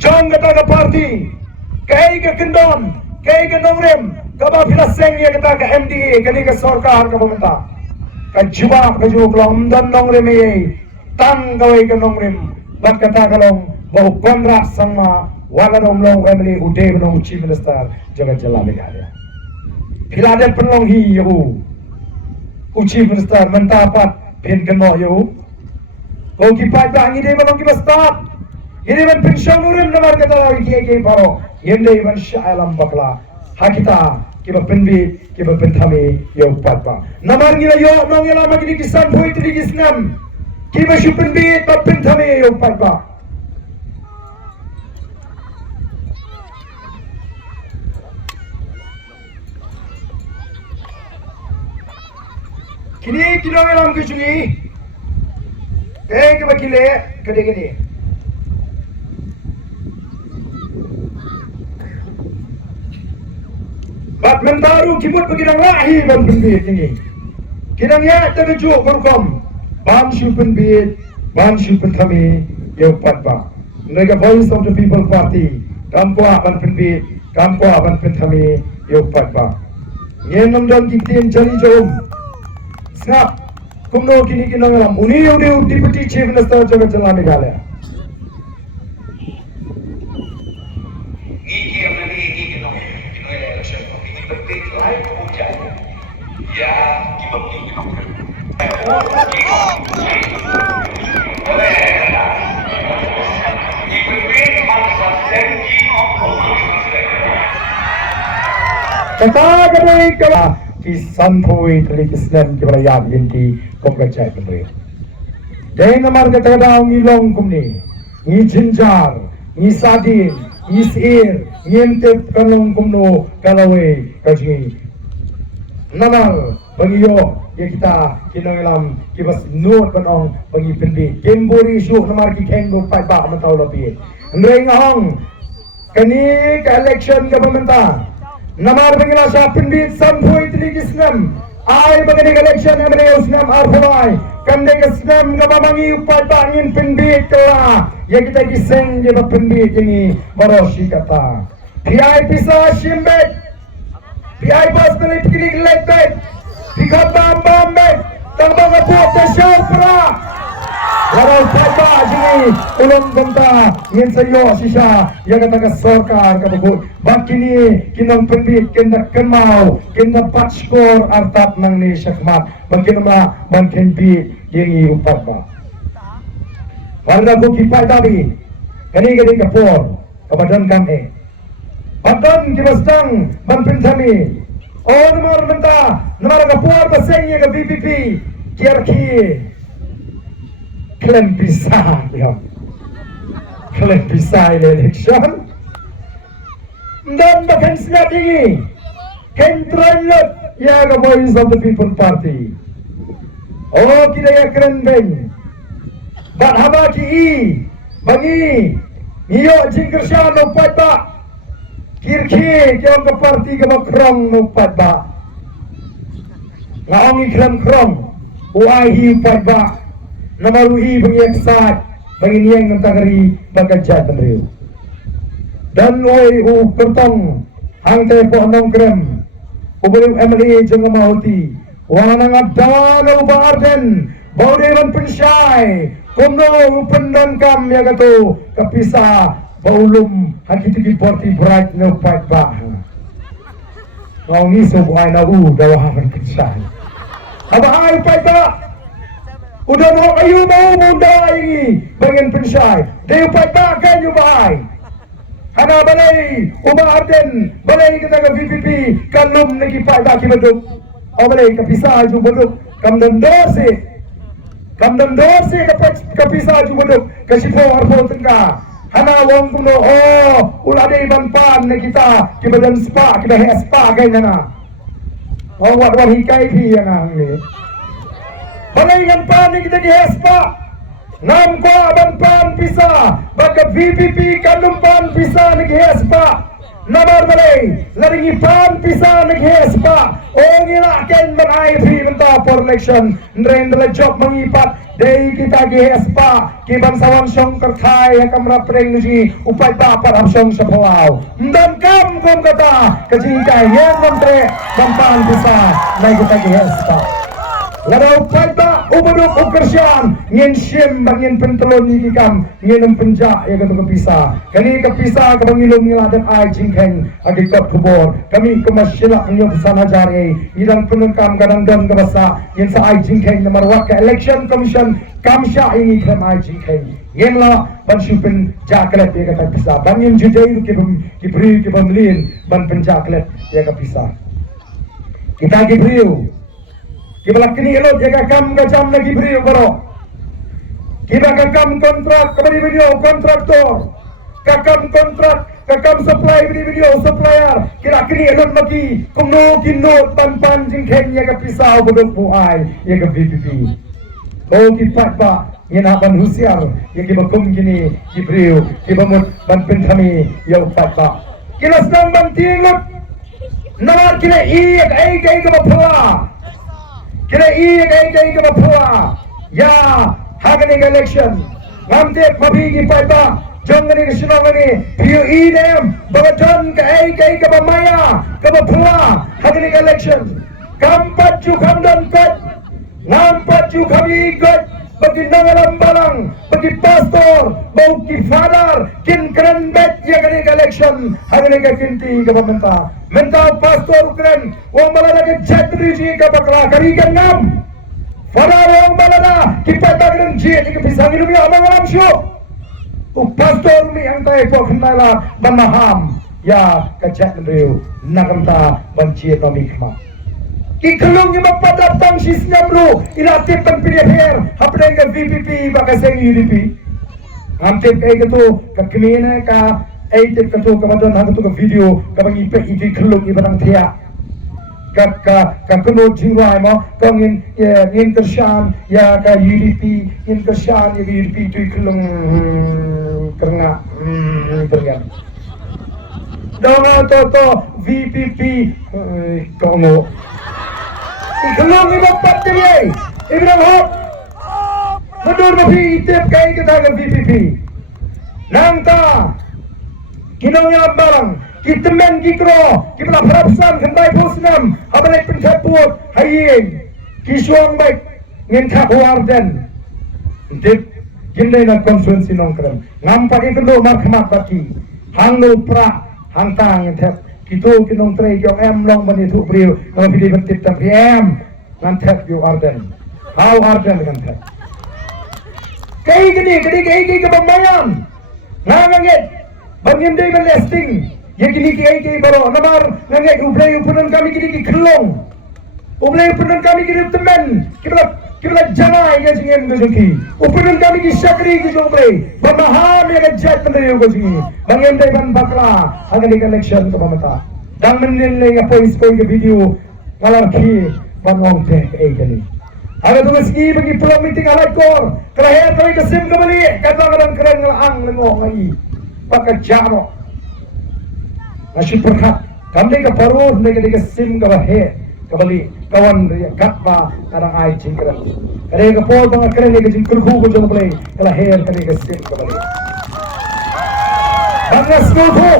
jong kata ke parti kai ke kendon kai ke nongrem kaba filaseng ya kata ke MDA kani ke sarkar ke pemerintah kan jubak ke juk long dan nongrem ye tang kawai ke nongrem bat kata kalong bau kontrak sama wala dong long MLA ude belum chief minister jaga jala meghalaya filade penlong hi yo chief minister mentapat pin keno yo ko kipat ba ngi de belum kibastat ini man pensiun urim namar kata lagi kiai paro yende man syalam bakla hakita kiba penbi kiba pentami yo patpa namar ngila yo nong yala magini kisan poi tri kisnam kiba shu penbi ba pentami yo patpa kini kinong yalam kicungi kiba kile kade gini bat mentaru kibut beginang lahi ban penbit ini kinang ya terjuk berkom ban shu penbit ban shu pentami yo patba mereka voice of the people party kampua ban penbit kampua ban pentami yo patba yen namdam kitin jari jom snap kumno kini kinang lam uni ude deputy chief minister jaga jala meghalaya kata kadai kala kisan poi tali kisnan kibra yab yenti komgacai penre deng namar kata kada ngilong kumni ngi jinjar ngi sadin ngi sir ngentep kanong kumno kalawe kajmi namar bagiyo ya kita kinangalam kibas nuot panong bagi pendi kembori syuk namar ki kenggo pai ba mentau lebih ngrengahong kani ke election ke pemerintah namar bangila sa pendi sampui tiligisnam ai bagani election amre usnam arfulai kande kesnam gabamangi upai bangin pendi kala ya kita kiseng je pendi ini baroshi kata PI pisa shimbet PI bas beli piknik lekbet Tiga bam tambah ngepot kesal pera. Walau siapa sini ulung genta ingin sayo sisa yang kata ke sarkar kabut. Bakini kinong pendit kena kenmau kena pat skor artat nang ni syakmat. Bangkin ma bangkin bi yengi upat ba. Warga ko kipai tadi kani kapor kabadan kami. Badan kibastang bangpin kami. Oh nomor mentah nomor kapur basengnya ke VPP kira-kira kalian bisa ya kalian bisa election dan bahkan siap ini kontrol ya ke voice of the people party oh kita ya keren beng bat haba ki bangi iyo jingkersya no pada kir-kir kaya ke parti ke makrong nupat ba ngaong ikram krong uahi upat ba namaruhi pengiaksat penginiang ng tagari pagkajat ng dan uay kertong hang tepo anong krem ubaliw MLA jeng mahoti wanang abdawan o baarden baudewan pensyay kumno upendan kam ya gato kapisa baulum hakiti parti bright no fight ba ngau ni so buai na dawahan pensyay aba ay fight ba udah mau ayu mau munda ini bagian pensyay dia fight ba kan you buy hana balai umaarden balai kita ke VPP kanum nagi fight ba kibaduk o balai kapisa ju baduk kamdam dorse kapisa ju baduk kasipo arpo tengka hana wong kuno oh ulade ban na kita kibadan spa kita he spa kay na oh wat hikai pi na ni balay ng pan kita di he spa ngam ko ban pan pisa baga VPP kanum pan pisa ni he spa Namar balay, laring ipan pisa naghes pa. O ngilaken man IP menta for election. Nren dala job mangipat. Day kita gihes pa. Kiban sawan syong terkay kamra preng nuji upay pa para syong sa Palau. Ndan kam kum kata kajikay yen montre bampan pisa nay kita gihes pa. Laraw upay pa ubuduk ukersyan ngin syem bangin pentelon ni kam ngin penja ya kata kepisa. Kani kepisa kabangilom niladan ay jingkeng agikap kubor. Kami kemasyilak nyo sana jari idang penungkam kadang don kabasa yin sa ay jingkeng na marwak ka election commission kamsya ini kam ay jingkeng. Yen la bansupin jaklet ya kata pisa. Bangin judai kibri kibamlin ban penjaklet ya kapisa. Kita kibriu Kibala kini elot jaga kam gajam lagi beri baro. Kiba kakam kontrak keberi video kontraktor. Kakam kontrak kakam supply beri video supplier. Kira kini elot lagi kumno kinot pan jingkeng ya kapisau bodok buai ya ke VPP. Oh kipat ba nginapan husiar ya kiba kum kini kibriu kiba mut ban pentami ya upat ba. Kila sedang bantingot. Nawar kila iya kai ke bapala. Kira iya kai ke bapua ya hagani election ngamte mabigi paiba jongani ke sinongani piu idem bagaton kai ke bamaya ke bapua hagani election kampat ju kamdan kat ngampat ju kami kat bagi nangalam balang bagi pastor bau ki father kin keren bet ya gani election hagani ke kinti ke bamenta mental pastor keren wong balada ke jatri ji ke bakla kari kan ngam father wong balada kipat bagren ji ke pisang ini amang alam syo tu pastor mi ang tay po kenala banaham ya ke jatri nagamta banci nomikma Kikelong yung magpadatang sisnamlo, inatip ang pinihir, hapren ka VPP, bakaseng UDP. Amtip kay kato, kakimina ka, ay tip kato, kamadon, hagato ka video, kapag ipek, ikelong iba ng tiya. Kakunod jiway mo, kung in kersyan, ya ka UDP, in kersyan, ya ka UDP, ito ikelong, karena, bergan. Daw nga to, VPP, kongo. Ikelong ibang patri Ibrang hop Mundur mapi itip kay katagang VPP Nangta Kinongyan barang Kitemen kikro Kipala perapsan Kandai pusnam Habalay pentaput Haying Kisuang baik Ngintak warden Intip Ginday na konsuensi nongkram Ngampak ikelo markamat baki Hangno pra Hangtang intip Kito kinong tray yung long bani tu brio kalau pilih bentit tapi ngantek you arden how arden ngantek kay kabamayan ngangangit bangin day balesting ya kini kay baro namar ngangit ublay upunan kami kini kelong ublay upunan kami kini temen kibla janay ya singem gojki upunan kami ki sakri ki jobre bamaham ya jat pendiri gojki bangin day ban bakla agani election ko pamata dan menilai apa iskoi ke video ngalarki banwang teh kali ada tugas ski bagi pulang meeting alai kor kelahir kali kesim kembali kadang-kadang keren ngelang lengok lagi pakai jaro masih perkat kami ke paruh mereka kesim kelahir kembali kawan katba kadang ai cingkran kali ke pol bang keren ke cingkurku ko jong kembali kelahir kali kesim kembali bangas nuku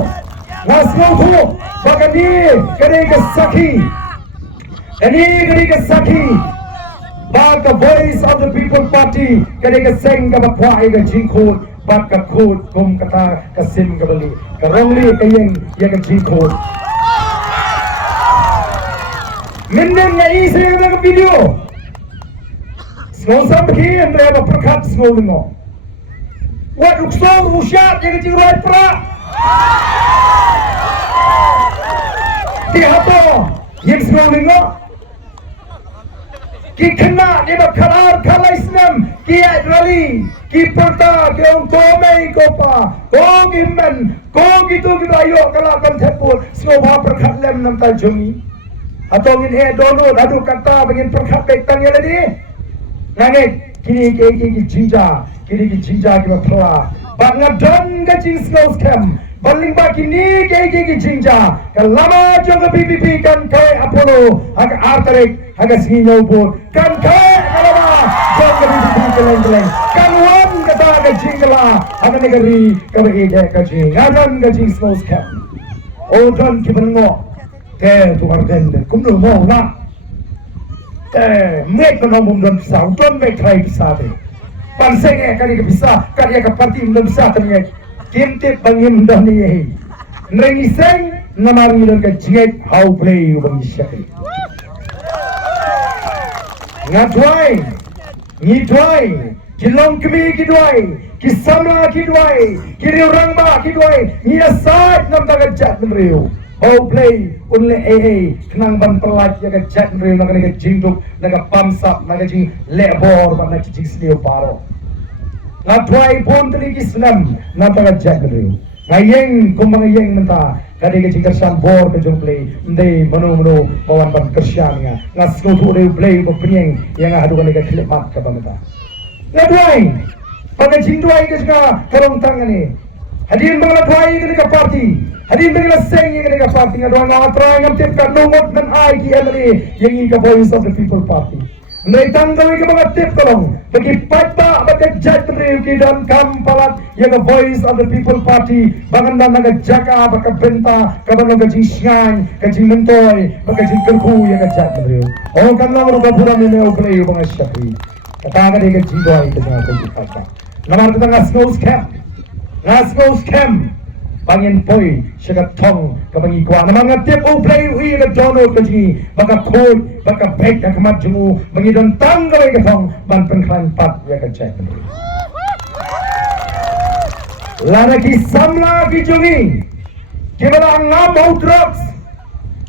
Nasruhu bagani kare ke sakhi ani kare ke sakhi bag the voice of the people party kare ke seng ka bakwai ke jingkhut bag ka khut kum kata kasim kabali karongli kayeng ya ke jingkhut minden na ise na video snosam ki andre ba prakat snolmo wat uksong ushat ya ke jingrai pra Di hapo Yim snolingo Ki kena Di bakalar kalaisnam Ki rally Ki porta Ki ang tomei kopa Kong imen Kong itu kita ayo Kalakan tepul Snobha perkatlem nam tajungi Atau ngin donut Aduh kata Bangin perkat Bektang ya lagi Nangit Kini ki jinja Kini ki jinja Ki bapala Bak ngadon Gajing snow scam baling ba kini ke jinja kan lama jong PPP kan kai Apollo aga arterik aga sinyo bot kan kai kalama jong PPP keleng kan wan kata aga jingla aga negeri ka ide ka jing adan ka jing snow cap odon kibengo te tu arden kumno mo na mek no mum don sa don mek trai bisa de pansenge kali ke bisa kali ke parti mum bisa tanya kimte bangim don ni nrengi seng namar mi don ka jinget how play bang syakri ngatwai ni twai kilong kemi kidwai kisamla kidwai kiriurangba kidwai ni asat nam taga jat mriu how play unle kenang ban pelat ya ka jat mriu naga ka jingduk naga pamsap naga jing lebor ba naga jing sneo paro ngatwai pon tri kisnam nam taga jat mriu ngayeng kumang yeng menta kadi ke kersan bor ke jong play ndai mano bawan ban kersan nga ngasno tu de play bo penyeng yang adu kan ke klimat ka bamata ngatwai pada jingdwai ke juga karong tangani hadin bangla twai ke ka party hadin bangla seng ke ka party ngadwa ngatrai ngam tip ka nomot nan ai ki emri yang ka voice of the people party Nai tanggawi ke mga tip kolong bagi patba bagi jat ki dan kampalat yang voice of the people party bangan dan naga jaka baka benta kaban naga jing syan kajing mentoy baka jing kerku yang jat mriu oh kan lang ro kapura ni me play mga syakri kata ka de jing doy ke mga ko patba namar kita ngas scam bangin poi syakat tong kabangi kwa namang ngatip play ui ka dono kaji baka kod baka bek ka kamat jumu bangi don tanggawai ka tong ban pengklan pat ya ka cek lana ki samla ki jungi ki bala ngam hau drugs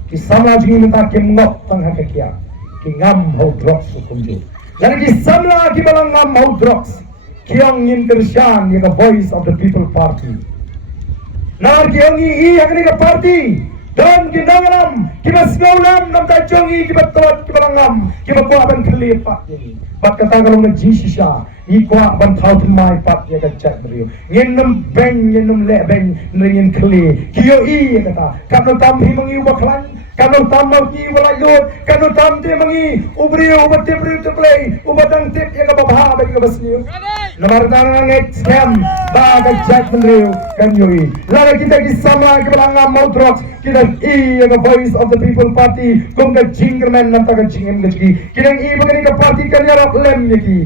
ki samla jungi minta ki ngok tang hakakia ki ngam hau drugs hukum ju lana ki samla ki bala ngam hau drugs ki ang yin kersyan ya ka voice of the people party nar kiongi yakni ka party don kindangalam kibasnaulam nam tajongi kibatawat kibalangam kibakwa ban khlipat ni bat kata kalau ngaji sisa ikwa ban thau mai pat ya ka chat brio nginam beng nginam le beng ngin khli kio i kata kanu tam hi mangi waklan kanu tam mangi walayot kanu tam te mangi ubrio ubate brio to play ubadang tip ya ka babha bagi ka basniu nomor tangan scam baga chat brio kan yoi lara kita kisama kibalangam mautrox kita i ya voice of the people party kum ka jingerman nam ta ka jingem gajki kidang i bagani ka party kan ya lem yaki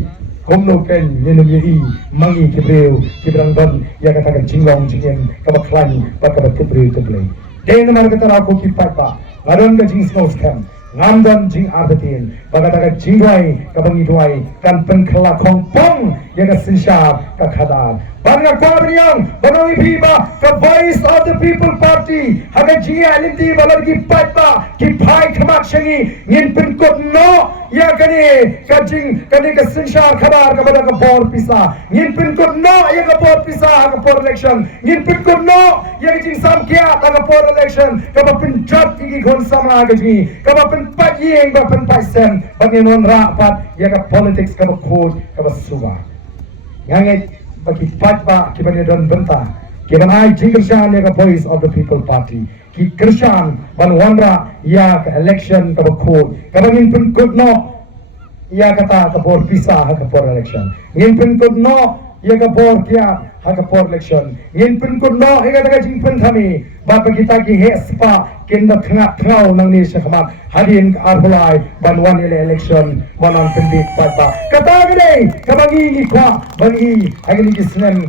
kumno ken ninum i mangi kibreu kibrang ban ya kata ka jingong jingem ka baklan ba ka kibreu to play den mar ka tara ko kipat pa ngaron ka jing snow scam ngamdan jing arbatin bagata ka jingwai ka bangi duai kan penkla kongpong ya ka sinsha ka khadar banga kwabriang bangi piba ka voice of the people party haga jinga alinti balar ki patba ki phai khamak shangi ngin penkot no ya kani ka jing kani ka sinsha khadar ka bada ka bor pisa ngin penkot no ya ka bor pisa ka bor election ngin penkot no ya ka jing sam kya ka bor election ka ba penchat ki gon sama ka jing ka ba pat yeng ba pen paisen bagi non rapat ya ka politics ka ba code ka ba suba nganget bagi patba ki bani don benta ki ban ai jingershan ya ka voice of the people party ki kershan ban wanra ya ka election ka ba code ka bangin pen code no ya kata ka bor pisa ha ka bor election ngin pen code no ya ka bor kya ha ka bor election ngin pen code no ya ka jing pen thami ba kita ki he spa kinda thngau nang ni sakhamat hadin arbulai banwan election banan pendit patba kata gede kabangi ni kwa bangi agni kisnen